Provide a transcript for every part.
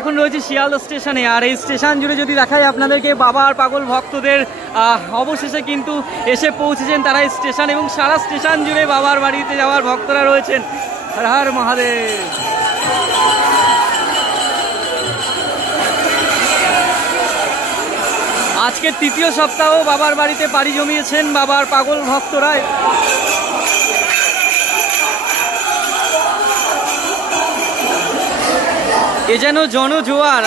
এখন রয়েছে শিয়ালদা স্টেশনে, আর এই স্টেশন জুড়ে যদি দেখাই আপনাদেরকে বাবার পাগল ভক্তদের অবশেষে কিন্তু এসে পৌঁছেছেন তারা স্টেশন, এবং সারা স্টেশন জুড়ে বাবার বাড়িতে যাওয়ার ভক্তরা রয়েছেন। হর হর মহাদেব। আজকের তৃতীয় সপ্তাহ বাবার বাড়িতে পাড়ি জমিয়েছেন বাবার পাগল ভক্তরা। এ যেন জনজোয়ার।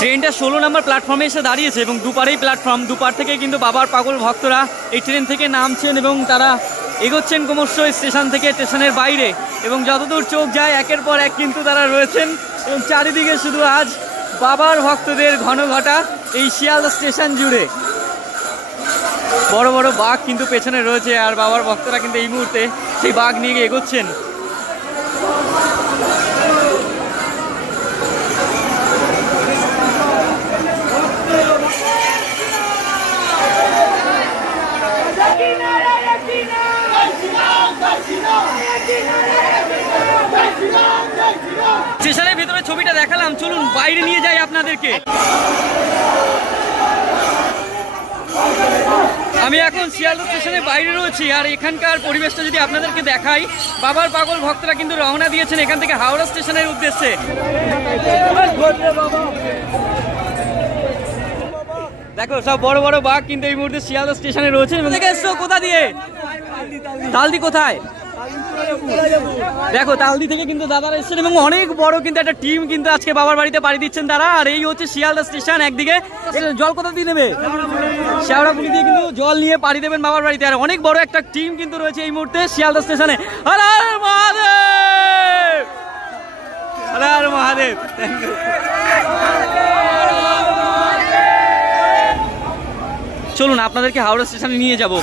ট্রেনটা 16 নম্বর প্ল্যাটফর্মে এসে দাঁড়িয়েছে এবং দুপারেই প্ল্যাটফর্ম। দুপার থেকে কিন্তু বাবার পাগল ভক্তরা এই ট্রেন থেকে নামছেন এবং তারা এগোচ্ছেন ক্রমশ স্টেশন থেকে স্টেশনের বাইরে, এবং যতদূর চোখ যায় একের পর এক কিন্তু তারা রয়েছেন, এবং চারিদিকে শুধু আজ বাবার ভক্তদের ঘনঘটা এই শিয়ালদা স্টেশন জুড়ে। বড় বড় বাঘ কিন্তু পেছনে রয়েছে, আর বাবার ভক্তরা কিন্তু এই মুহূর্তে সেই বাঘ নিয়ে এগোচ্ছেন। স্টেশনের ভিতরে ছবিটা দেখালাম, চলুন বাইরে নিয়ে যাই আপনাদেরকে। আমি এখন শিয়ালদা স্টেশনের বাইরে রয়েছি, আর এখানকার পরিবেশটা যদি আপনাদেরকে দেখাই, বাবার পাগল ভক্তরা কিন্তু রওনা দিয়েছেন এখান থেকে হাওড়া স্টেশনের উদ্দেশ্যে। দেখো সব বড় বড় বাঘ কিন্তু এই মুহূর্তে শিয়ালদা স্টেশনে রয়েছে। কোথা দিয়ে? তালদি কোথায়? দেখো তালদি থেকে কিন্তু দাদারা এসেছেন, এবং অনেক বড় কিন্তু একটা টিম কিন্তু আজকে বাবার বাড়িতে পাড়ি দিচ্ছেন তারা। আর এই হচ্ছে শিয়ালদা স্টেশন। একদিকে জল কোথা দিয়ে নেবে? শেওড়াফুলি দিয়ে কিন্তু জল নিয়ে পাড়ি দেবেন বাবার বাড়িতে। আর অনেক বড় একটা টিম কিন্তু রয়েছে এই মুহূর্তে শিয়ালদা স্টেশনে। হর হর মহাদেব, হর হর মহাদেব। চলুন আপনাদেরকে হাওড়া স্টেশনে নিয়ে যাব।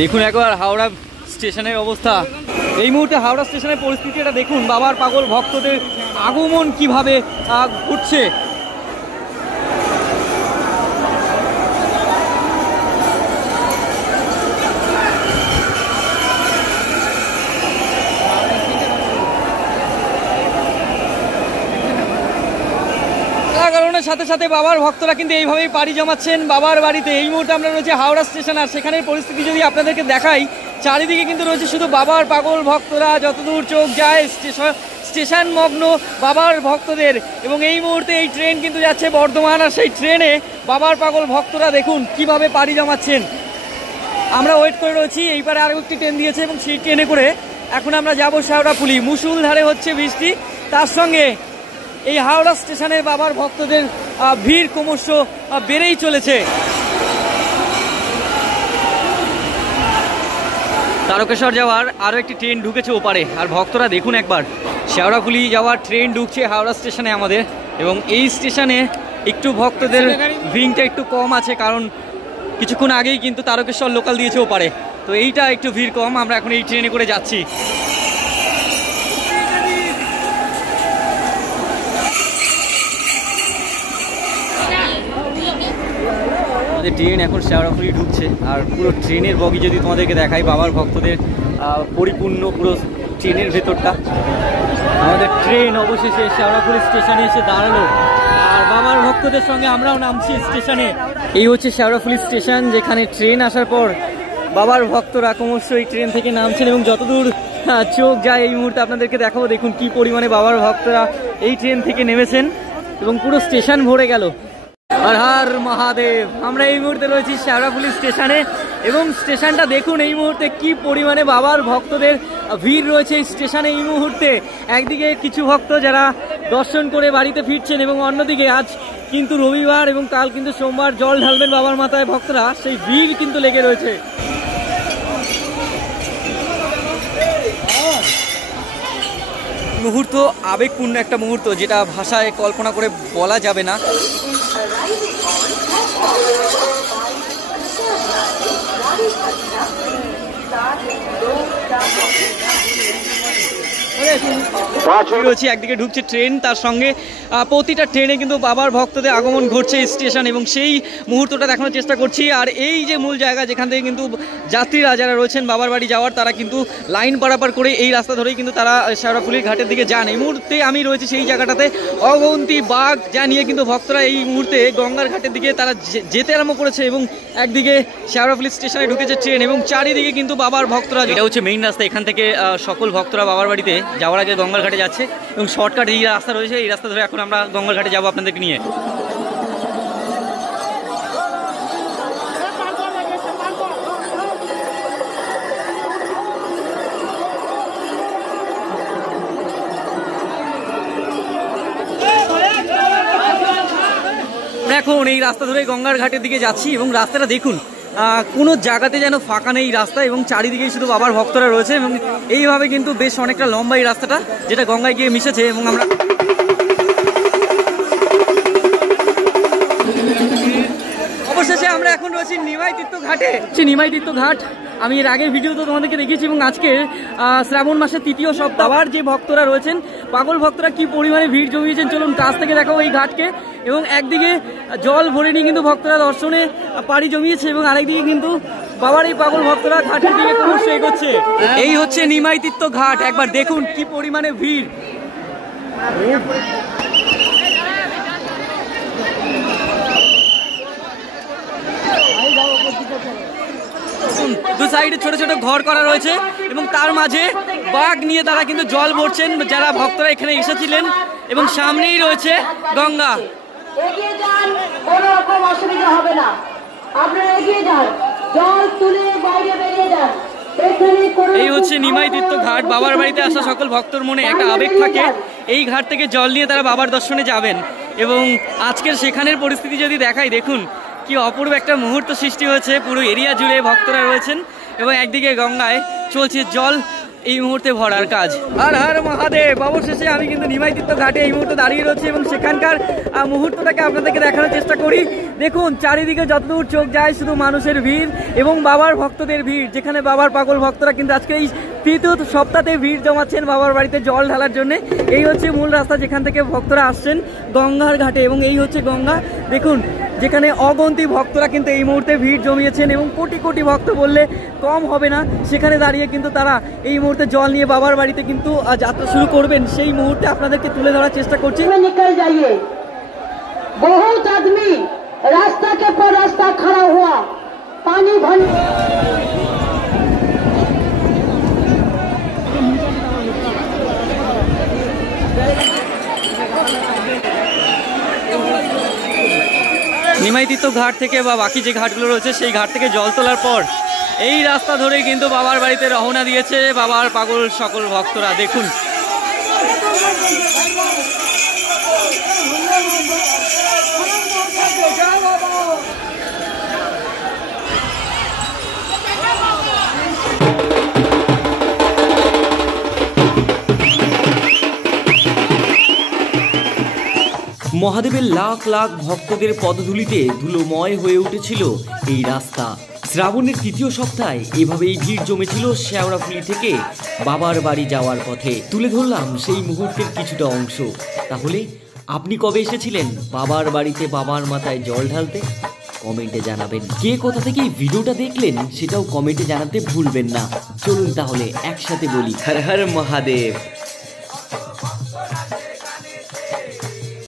দেখুন একবার হাওড়া স্টেশনের অবস্থা। এই মুহূর্তে হাওড়া স্টেশনের পরিস্থিতিটা দেখুন, বাবার পাগল ভক্তদের আগমন কিভাবে ঘটছে। সাথে সাথে বাবার ভক্তরা কিন্তু এইভাবেই পাড়ি জমাচ্ছেন বাবার বাড়িতে। এই মুহূর্তে আমরা রয়েছে হাওড়া স্টেশন, আর সেখানের পরিস্থিতি যদি আপনাদেরকে দেখাই, চারিদিকে কিন্তু রয়েছে শুধু বাবার পাগল ভক্তরা, যতদূর চোখ যায় স্টেশন মগ্ন বাবার ভক্তদের। এবং এই মুহূর্তে এই ট্রেন কিন্তু যাচ্ছে বর্ধমান, আর সেই ট্রেনে বাবার পাগল ভক্তরা দেখুন কিভাবে পাড়ি জমাচ্ছেন। আমরা ওয়েট করে রয়েছি, এইবারে আরও একটি ট্রেন দিয়েছে এবং সেই ট্রেনে করে এখন আমরা যাবো শেওড়াফুলি। মুষলধারে হচ্ছে বৃষ্টি, তার সঙ্গে এই হাওড়া স্টেশনে বাবার ভক্তদের ভিড় ক্রমশ বেড়েই চলেছে। তারকেশ্বর যাওয়ার আরও একটি ট্রেন ঢুকেছে ওপারে, আর ভক্তরা দেখুন একবার শেওড়াফুলি যাওয়ার ট্রেন ঢুকছে হাওড়া স্টেশনে আমাদের। এবং এই স্টেশনে একটু ভক্তদের ভিড়টা একটু কম আছে, কারণ কিছুক্ষণ আগেই কিন্তু তারকেশ্বর লোকাল দিয়েছে ওপারে, তো এইটা একটু ভিড় কম। আমরা এখন এই ট্রেনে করে যাচ্ছি। ট্রেন এখন শেওড়াফুলি ঢুকছে, আর পুরো ট্রেনের বগি যদি তোমাদেরকে দেখাই, বাবার ভক্তদের পরিপূর্ণ পুরো ট্রেনের ভেতরটা। আমাদের ট্রেন অবশেষে শেওড়াফুলি স্টেশনে এসে দাঁড়ালো, আর বাবার ভক্তদের সঙ্গে আমরাও নামছি স্টেশনে। এই হচ্ছে শেওড়াফুলি স্টেশন, যেখানে ট্রেন আসার পর বাবার ভক্তরা ক্রমশ এই ট্রেন থেকে নামছেন, এবং যতদূর চোখ যায় এই মুহূর্তে আপনাদেরকে দেখাবো। দেখুন কি পরিমাণে বাবার ভক্তরা এই ট্রেন থেকে নেমেছেন, এবং পুরো স্টেশন ভরে গেল। হর হর মহাদেব। আমরা এই মুহূর্তে রয়েছি শেওড়াফুলি স্টেশনে, এবং স্টেশনটা দেখুন এই মুহূর্তে কি পরিমাণে বাবার ভক্তদের ভিড় রয়েছে এই স্টেশনে এই মুহূর্তে। একদিকে কিছু ভক্ত যারা দর্শন করে বাড়িতে ফিরছেন, এবং অন্যদিকে আজ কিন্তু রবিবার এবং কাল কিন্তু সোমবার জল ঢালবেন বাবার মাথায় ভক্তরা, সেই ভিড় কিন্তু লেগে রয়েছে। মুহূর্ত আবেগপূর্ণ একটা মুহূর্ত, যেটা ভাষায় কল্পনা করে বলা যাবে না। রয়েছে একদিকে ঢুকছে ট্রেন, তার সঙ্গে প্রতিটা ট্রেনে কিন্তু বাবার ভক্তদের আগমন ঘটছে স্টেশন, এবং সেই মুহূর্তটা দেখানোর চেষ্টা করছি। আর এই যে মূল জায়গা যেখান থেকে কিন্তু যাত্রীরা যারা রয়েছেন বাবার বাড়ি যাওয়ার, তারা কিন্তু লাইন পারাপার করে এই রাস্তা ধরেই কিন্তু তারা শেওড়াফুলির ঘাটের দিকে যান। এই মুহূর্তে আমি রয়েছি সেই জায়গাটাতে, অগন্তি বাঘ যা নিয়ে কিন্তু ভক্তরা এই মুহূর্তে গঙ্গার ঘাটের দিকে তারা যেতে আরম্ভ করেছে, এবং একদিকে শেওড়াফুলি স্টেশনে ঢুকেছে ট্রেন, এবং চারিদিকে কিন্তু বাবার ভক্তরা, এটা হচ্ছে মেইন রাস্তা, এখান থেকে সকল ভক্তরা বাবার বাড়িতে যাওয়ার আগে গঙ্গার ঘাটে যাচ্ছে, এবং শর্টকাট এই রাস্তা রয়েছে, এই রাস্তা ধরে এখন আমরা গঙ্গার ঘাটে যাবো আপনাদেরকে নিয়ে। এখন এই রাস্তা ধরে গঙ্গার ঘাটের দিকে যাচ্ছি, এবং রাস্তাটা দেখুন, কোনো জায়গাতে যেন ফাঁকা নেই রাস্তা, এবং চারিদিকেই শুধু বাবার ভক্তরা রয়েছে, এবং এইভাবে কিন্তু বেশ অনেকটা লম্বা এই রাস্তাটা, যেটা গঙ্গায় গিয়ে মিশেছে। এবং আমরা অবশেষে আমরা এখন রয়েছি নিমাই তীর্থ ঘাটে। নিমাই তীর্থ ঘাট আমি এর আগের ভিডিও তো তোমাদেরকে দেখিয়েছি, এবং আজকে শ্রাবণ মাসের তৃতীয় সপ্তাহ, আবার যে ভক্তরা রয়েছেন পাগল ভক্তরা কি পরিমাণে ভিড় জমিয়েছেন চলুন কাছ থেকে দেখাবো এই ঘাটকে। এবং একদিকে জল ভরে নিয়ে কিন্তু ভক্তরা দর্শনে পাড়ি জমিয়েছে, এবং আরেকদিকে কিন্তু বাবার এই পাগল ভক্তরা ঘাটের দিকে ক্রমশ এগোচ্ছে। এই হচ্ছে নিমাই তীর্থ ঘাট, একবার দেখুন কি পরিমাণে ভিড়। দু সাইডে ছোট ছোট ঘর করা রয়েছে, এবং তার মাঝে বাঘ নিয়ে তারা কিন্তু জল ভরছেন যারা ভক্তরা এখানে এসেছিলেন, এবং সামনেই রয়েছে গঙ্গা। এগিয়ে যান, কোনো রকম অসুবিধা হবে না, আপনারা এগিয়ে যান, জল তুলে বাইরে বেরিয়ে যান। এই হচ্ছে নিমাই তীর্থ ঘাট। বাবার বাড়িতে আসা সকল ভক্তর মনে একটা আবেগ থাকে, এই ঘাট থেকে জল নিয়ে তারা বাবার দর্শনে যাবেন। এবং আজকের সেখানের পরিস্থিতি যদি দেখাই, দেখুন কি অপূর্ব একটা মুহূর্ত সৃষ্টি হয়েছে, পুরো এরিয়া জুড়ে ভক্তরা রয়েছেন, এবং একদিকে গঙ্গায় চলছে জল এই মুহূর্তে ভরার কাজ। হর হর মহাদেব। অবশেষে আমি কিন্তু নিমাই তীর্থ ঘাটে এই মুহূর্তে দাঁড়িয়ে রয়েছি, এবং সেখানকার মুহূর্তটাকে আপনাদেরকে দেখানোর চেষ্টা করি। দেখুন চারিদিকে যতদূর চোখ যায় শুধু মানুষের ভিড় এবং বাবার ভক্তদের ভিড়, যেখানে বাবার পাগল ভক্তরা কিন্তু আজকে এই তৃতীয় সপ্তাহে ভিড় জমাচ্ছেন বাবার বাড়িতে জল ঢালার জন্য। এই হচ্ছে মূল রাস্তা যেখান থেকে ভক্তরা আসছেন গঙ্গার ঘাটে, এবং এই হচ্ছে গঙ্গা। দেখুন যেখানে অগন্তি ভক্তরা কিন্তু এই মুহূর্তে ভিড় জমিয়েছেন, এবং কোটি কোটি ভক্ত বললে কম হবে না। সেখানে দাঁড়িয়ে কিন্তু তারা এই মুহূর্তে জল নিয়ে বাবার বাড়িতে কিন্তু যাত্রা শুরু করবেন, সেই মুহূর্তে আপনাদেরকে তুলে ধরার চেষ্টা করছি। निकल जाइए, बहुत आदमी रास्ता के पर रास्ता खड़ा हुआ, पानी भर। নিমাই তীর্থ ঘাট থেকে বা বাকি যে ঘাটগুলো রয়েছে সেই ঘাট থেকে জল তোলার পর এই রাস্তা ধরে কিন্তু বাবার বাড়িতে রওনা দিয়েছে বাবার পাগল সকল ভক্তরা। দেখুন মহাদেবের লাখ লাখ ভক্তদের পদধূলিতে ধুলোময় হয়ে উঠেছিল এই রাস্তা। শ্রাবণের তৃতীয় সপ্তাহে এভাবেই ভিড় জমেছিল শেওড়াফুলি থেকে বাবার বাড়ি যাওয়ার পথে। তুলে ধরলাম সেই মুহূর্তের কিছুটা অংশ। তাহলে আপনি কবে এসেছিলেন বাবার বাড়িতে বাবার মাথায় জল ঢালতে? কমেন্টে জানাবেন। কে কোথা থেকে এই ভিডিওটা দেখলেন সেটাও কমেন্টে জানাতে ভুলবেন না। চলুন তাহলে একসাথে বলি হর হর মহাদেব।